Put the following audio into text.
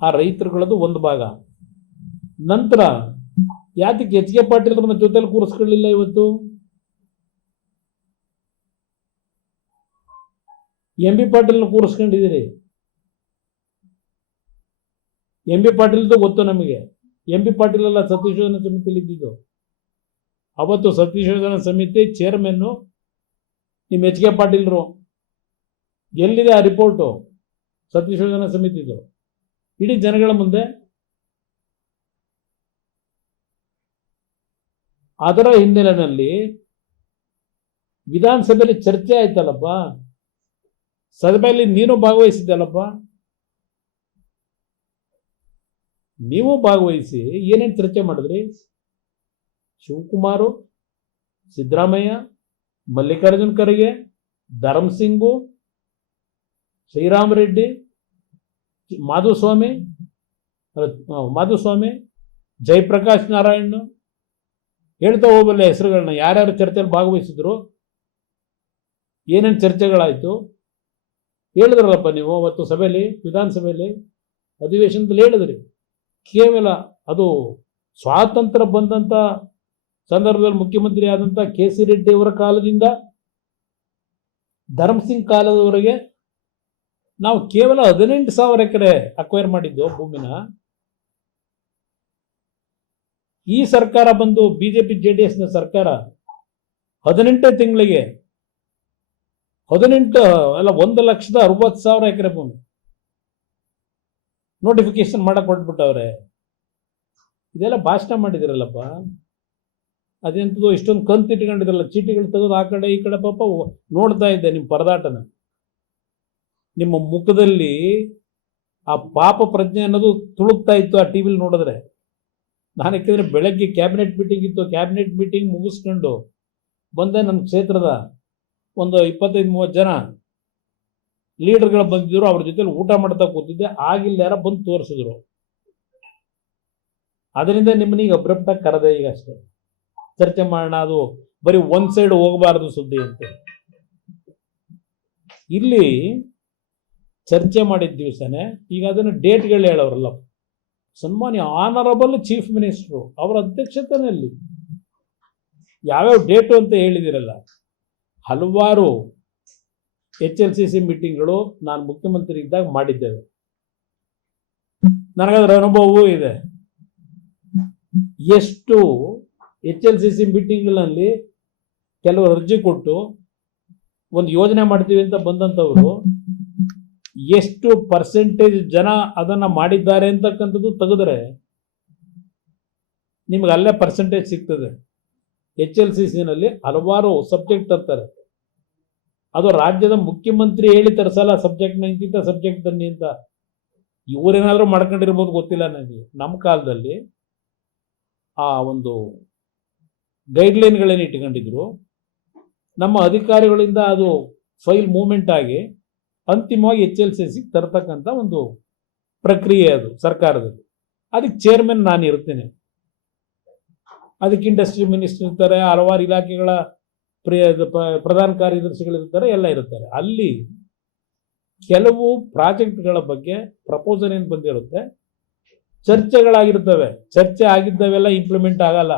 ಆ ರೈತರುಗಳದ್ದು ಒಂದು ಭಾಗ. ನಂತರ ಯಾತಕ್ಕೆ ಎಚ್ ಕೆ ಪಾಟೀಲ್ರನ್ನ ಜೊತೆಲಿ ಕೂರಿಸ್ಕೊಳ್ಳಿಲ್ಲ ಇವತ್ತು? ಎಂ ಬಿ ಪಾಟೀಲ್ನ ಕೂರಿಸ್ಕೊಂಡಿದ್ದೀರಿ. ಎಂ ಬಿ ಪಾಟೀಲ್ದು ಗೊತ್ತು ನಮಗೆ. ಎಂ ಬಿ ಪಾಟೀಲ್ ಅಲ್ಲ ಸತ್ಯಶೋಧನಾ ಸಮಿತಿಯಲ್ಲಿ ಇದ್ದಿದ್ದು. ಅವತ್ತು ಸತ್ಯಶೋಧನಾ ಸಮಿತಿ ಚೇರ್ಮನ್ನು ನಿಮ್ಮ ಎಚ್ ಕೆ ಪಾಟೀಲ್ರು. ಎಲ್ಲಿದೆ ಆ ರಿಪೋರ್ಟು ಸತ್ಯಶೋಧನಾ ಸಮಿತಿದು? ಇಡೀ ಜನಗಳ ಮುಂದೆ. ಅದರ ಹಿನ್ನೆಲೆಯಲ್ಲಿ ವಿಧಾನಸಭೆಯಲ್ಲಿ ಚರ್ಚೆ ಆಯ್ತಲ್ಲಪ್ಪ, ಸಭೆಯಲ್ಲಿ ನೀನು ಭಾಗವಹಿಸಿದ್ದಲ್ಲಪ್ಪ. ನೀವು ಭಾಗವಹಿಸಿ ಏನೇನು ಚರ್ಚೆ ಮಾಡಿದ್ರಿ? ಶಿವಕುಮಾರು, ಸಿದ್ದರಾಮಯ್ಯ, ಮಲ್ಲಿಕಾರ್ಜುನ್ ಖರ್ಗೆ, ಧರ್ಮಸಿಂಗು, ಶ್ರೀರಾಮರೆಡ್ಡಿ, ಮಾಧುಸ್ವಾಮಿ, ಜಯಪ್ರಕಾಶ್ ನಾರಾಯಣ್, ಹೇಳ್ತಾ ಹೋಗಬಲ್ಲ ಹೆಸರುಗಳನ್ನ. ಯಾರ್ಯಾರು ಚರ್ಚೆಯಲ್ಲಿ ಭಾಗವಹಿಸಿದ್ರು, ಏನೇನು ಚರ್ಚೆಗಳಾಯಿತು ಹೇಳಿದ್ರಲ್ಲಪ್ಪ ನೀವು ಅವತ್ತು ಸಭೆಯಲ್ಲಿ, ವಿಧಾನಸಭೆಯಲ್ಲಿ ಅಧಿವೇಶನದಲ್ಲಿ ಹೇಳಿದ್ರಿ. ಕೇವಲ ಅದು ಸ್ವಾತಂತ್ರ್ಯ ಬಂದಂಥ ಸಂದರ್ಭದಲ್ಲಿ ಮುಖ್ಯಮಂತ್ರಿ ಆದಂಥ ಕೆ ಸಿ ರೆಡ್ಡಿ ಅವರ ಕಾಲದಿಂದ ಧರ್ಮಸಿಂಗ್ ಕಾಲದವರೆಗೆ ನಾವು ಕೇವಲ 18,000 ಎಕರೆ ಅಕ್ವೈರ್ ಮಾಡಿದ್ದು ಭೂಮಿನ. ಈ ಸರ್ಕಾರ ಬಂದು ಬಿಜೆಪಿ JDS ಸರ್ಕಾರ 18 ತಿಂಗಳಿಗೆ 1,60,000 ಎಕರೆ ಭೂಮಿ ನೋಟಿಫಿಕೇಶನ್ ಮಾಡಕ್ ಕೊಟ್ಬಿಟ್ಟವ್ರೆ. ಇದೆಲ್ಲ ಭಾಷಣ ಮಾಡಿದಿರಲ್ಲಪ್ಪ. ಅದೆಂಥದ್ದು ಇಷ್ಟೊಂದು ಕಂತು ಇಟ್ಕೊಂಡಿದ್ರಲ್ಲ, ಚೀಟಿಗಳು ತೆಗೆದು ಆ ಕಡೆ ಈ ಕಡೆ. ಪಾಪ ನೋಡ್ತಾ ಇದ್ದೆ ನಿಮ್ಮ ಪರದಾಟನ. ನಿಮ್ಮ ಮುಖದಲ್ಲಿ ಆ ಪಾಪ ಪ್ರಜ್ಞೆ ಅನ್ನೋದು ತುಳುಕ್ತಾ ಇತ್ತು ಆ ಟಿವಿಲಿ ನೋಡಿದ್ರೆ. ನಾನು ಯಾಕೆಂದರೆ ಬೆಳಗ್ಗೆ ಕ್ಯಾಬಿನೆಟ್ ಮೀಟಿಂಗ್ ಇತ್ತು, ಕ್ಯಾಬಿನೆಟ್ ಮೀಟಿಂಗ್ ಮುಗಿಸ್ಕೊಂಡು ಬಂದೆ. ನನ್ನ ಕ್ಷೇತ್ರದ ಒಂದು 25-30 ಜನ ಲೀಡರ್ಗಳು ಬಂದಿದ್ರು. ಅವ್ರ ಜೊತೆಲಿ ಊಟ ಮಾಡ್ತಾ ಕೂತಿದ್ದೆ. ಆಗಿಲ್ಲ ಯಾರ ಬಂದು ತೋರಿಸಿದ್ರು. ಅದರಿಂದ ನಿಮ್ಮನ್ನೀಗ ಅಬ್ರಪ್ಟಾಗಿ ಕರೆದೆ. ಈಗ ಅಷ್ಟೇ ಚರ್ಚೆ ಮಾಡೋಣ, ಅದು ಬರೀ ಒಂದ್ ಸೈಡ್ ಹೋಗಬಾರದು ಸುದ್ದಿ ಅಂತ. ಇಲ್ಲಿ ಚರ್ಚೆ ಮಾಡಿದ ದಿವಸನೇ ಈಗ ಅದನ್ನು ಡೇಟ್ಗಳು ಹೇಳೋರಲ್ಲ. ಸನ್ಮಾನ್ಯ ಆನರಬಲ್ ಚೀಫ್ ಮಿನಿಸ್ಟ್ರು ಅವರ ಅಧ್ಯಕ್ಷತೆಯಲ್ಲಿ ಯಾವ್ಯಾವ ಡೇಟು ಅಂತ ಹೇಳಿದಿರಲ್ಲ. ಹಲವಾರು HLCC ಮೀಟಿಂಗ್ಗಳು ನಾನು ಮುಖ್ಯಮಂತ್ರಿ ಇದ್ದಾಗ ಮಾಡಿದ್ದೇವೆ. ನನಗದರ ಅನುಭವವೂ ಇದೆ. ಎಷ್ಟು HLCC ಮೀಟಿಂಗ್ಗಳಲ್ಲಿ ಕೆಲವರು ಅರ್ಜಿ ಕೊಟ್ಟು ಒಂದು ಯೋಜನೆ ಮಾಡ್ತೀವಿ ಅಂತ ಬಂದಂಥವ್ರು ಎಷ್ಟು ಪರ್ಸೆಂಟೇಜ್ ಜನ ಅದನ್ನ ಮಾಡಿದ್ದಾರೆ ಅಂತಕ್ಕಂಥದ್ದು ತೆಗೆದ್ರೆ ನಿಮ್ಗೆ ಅಲ್ಲೇ ಪರ್ಸೆಂಟೇಜ್ ಸಿಗ್ತದೆ. HLCCನಲ್ಲಿ ಹಲವಾರು ಸಬ್ಜೆಕ್ಟ್ ತರ್ತಾರೆ. ಅದು ರಾಜ್ಯದ ಮುಖ್ಯಮಂತ್ರಿ ಹೇಳಿ ತರಿಸಲ್ಲ, ಸಬ್ಜೆಕ್ಟ್ನ ಇಂತಿಂಥ ಸಬ್ಜೆಕ್ಟ್ ತನ್ನಿ ಅಂತ. ಇವರೇನಾದರೂ ಮಾಡ್ಕೊಂಡಿರ್ಬೋದು ಗೊತ್ತಿಲ್ಲ ನನಗೆ. ನಮ್ಮ ಕಾಲದಲ್ಲಿ ಆ ಒಂದು ಗೈಡ್ಲೈನ್ಗಳೇನು ಇಟ್ಕೊಂಡಿದ್ರು, ನಮ್ಮ ಅಧಿಕಾರಿಗಳಿಂದ ಅದು ಫೈಲ್ ಮೂವ್ಮೆಂಟ್ ಆಗಿ ಅಂತಿಮವಾಗಿ HLCC ತರತಕ್ಕಂಥ ಒಂದು ಪ್ರಕ್ರಿಯೆ ಅದು ಸರ್ಕಾರದಲ್ಲಿ. ಅದಕ್ಕೆ ಚೇರ್ಮನ್ ನಾನು ಇರ್ತೇನೆ. ಅದಕ್ಕೆ ಇಂಡಸ್ಟ್ರಿ ಮಿನಿಸ್ಟರ್ ಇರ್ತಾರೆ, ಹಲವಾರು ಇಲಾಖೆಗಳ ಪ್ರಧಾನ ಕಾರ್ಯದರ್ಶಿಗಳಿರ್ತಾರೆ, ಎಲ್ಲ ಇರ್ತಾರೆ. ಅಲ್ಲಿ ಕೆಲವು ಪ್ರಾಜೆಕ್ಟ್ಗಳ ಬಗ್ಗೆ ಪ್ರಪೋಸಲ್ ಏನು ಬಂದಿರುತ್ತೆ, ಚರ್ಚೆಗಳಾಗಿರ್ತವೆ. ಚರ್ಚೆ ಆಗಿದ್ದವೆಲ್ಲ ಇಂಪ್ಲಿಮೆಂಟ್ ಆಗಲ್ಲ.